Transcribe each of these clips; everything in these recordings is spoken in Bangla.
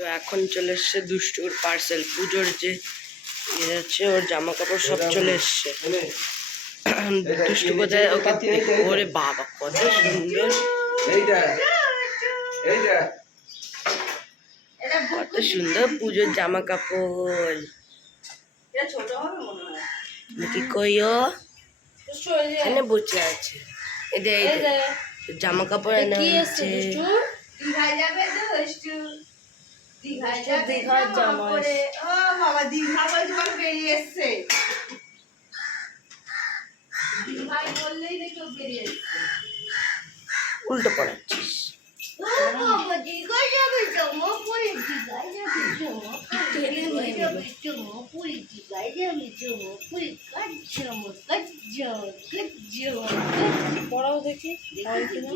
তো এখন চলে এসছে দুষ্টুর পার্সেল পুজোর যে ইয়ে আছে ওর জামা কাপড় সব চলে এসছে। দুষ্টু কোথায়? ওকে। ওরে বাবা কত সুন্দর। কত সুন্দর পুজোর জামা কাপড় এটা ছোট হবে মনে হয় কি কইও এখানে বসে আছে। যে জামা কাপড় এসছে হচ্ছে। দীঘার জামা ও বাবা দীঘা বলছে আমার বেরিয়ে এসছে দীঘায় বললেই দেখো বেরিয়ে এসছে উল্টো পড়াচ্ছিস পড়াও দেখি হয় কিনা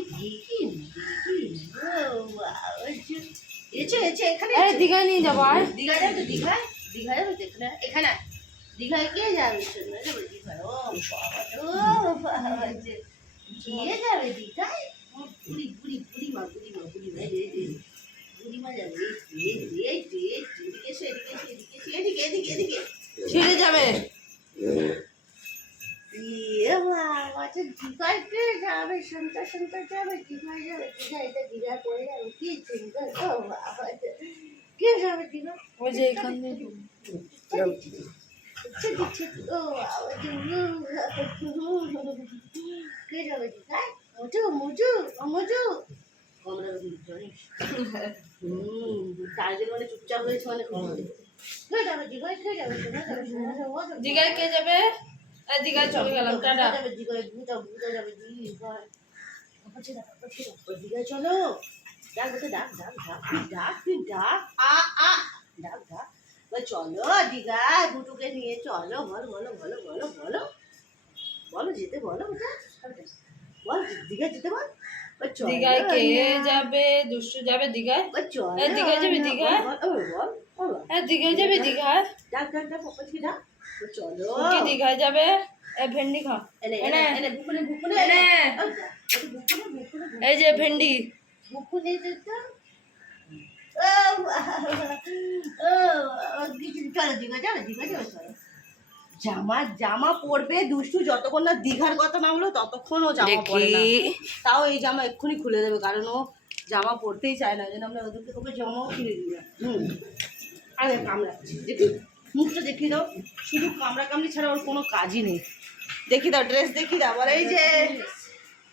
এসে এসে এখানে আরে দীঘায় নিয়ে যাব আর? দীঘা যাবে দীঘায়? দীঘা যাবে তো এখানে এখানে দীঘায় কে যাবে? ও বাবা কে যাবে দীঘায়? বুড়ি বুড়ি বুড়ি মা বুড়ি মা বুড়ি মা বুড়ি মা যাবে এই রে যাবে শুনতে শুনতে যাবে দীঘায় যাবে এটা দীঘা যাবে কি চিন্তা কে যাবে দীঘা ওই যে এখান দিয়ে ছোট ছোট ও বাবা কে যাবে? দীঘায় চলে গেলাম টাটা। দীঘায় চলো। ডাক বলতে ডাক ডাক ডাক ডাক তুই ডাক আ আ। ডাক ডাক চলো দীঘায় বুটুকে নিয়ে চলো বলো বলো বলো বলো বলো। বলো যেতে বলো বল দীঘায় যেতে বল। দীঘায় কে যাবে? দুষ্টু যাবে দীঘায়? দীঘায় যাবি, দীঘায়? হ্যাঁ দীঘায় যাবে দীঘায়? ডাক ডাক ডাক ডাক ওই চলো। কি দীঘায় যাবে। এ ভেন্ডি খা। এনে এনে। এনে। এনে বুকুনে বুকুনে এনে। এনে। ওই যা, ওই বুকুনে বুকুনে এই যে ভেন্ডি বুকুনে জামা জামা পরবে দুষ্টু যতক্ষণ না দীঘার কথা না হলো ততক্ষণ ও জামা পরে না। তাও এই জামা এক্ষুনি খুলে দেবে কারণ ও জামা পরতেই চায় না জন্য আমরা ওদেরকে ওকে জামাও কিনে দিই হুম। আরে কামড়াচ্ছি দেখি। মুখটা দেখিয়ে দাও শুধু কামড়া কামড়ি ছাড়া ওর কোনো কাজই নেই। দেখি দাও ড্রেস দেখি দাও। বলে, এই যে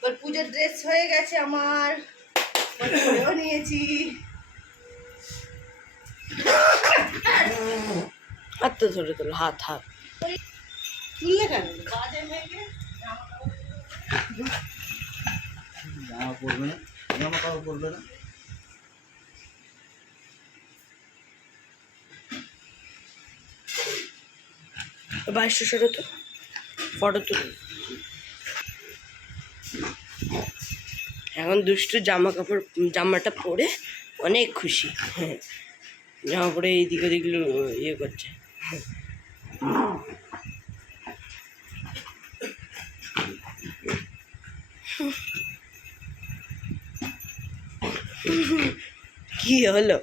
তোর পুজোর ড্রেস হয়ে গেছে আমার। ওর নিয়েছি। হাত তো ধরে তোলো হাত হাত। তুললে কেন? জামা পরবে না জামা কাপড় না। বাইশশো সরো তো ফটো তুল এখন দুষ্টু জামা কাপড়, জামাটা পরে অনেক খুশি। জামা পরে এইদিক ওদিক লু- ইয়ে করছে। কি হলো?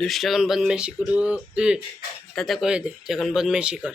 দুষ্ট এখন বদমেশি করু তাতে করে দে যখন বদমেশি কর।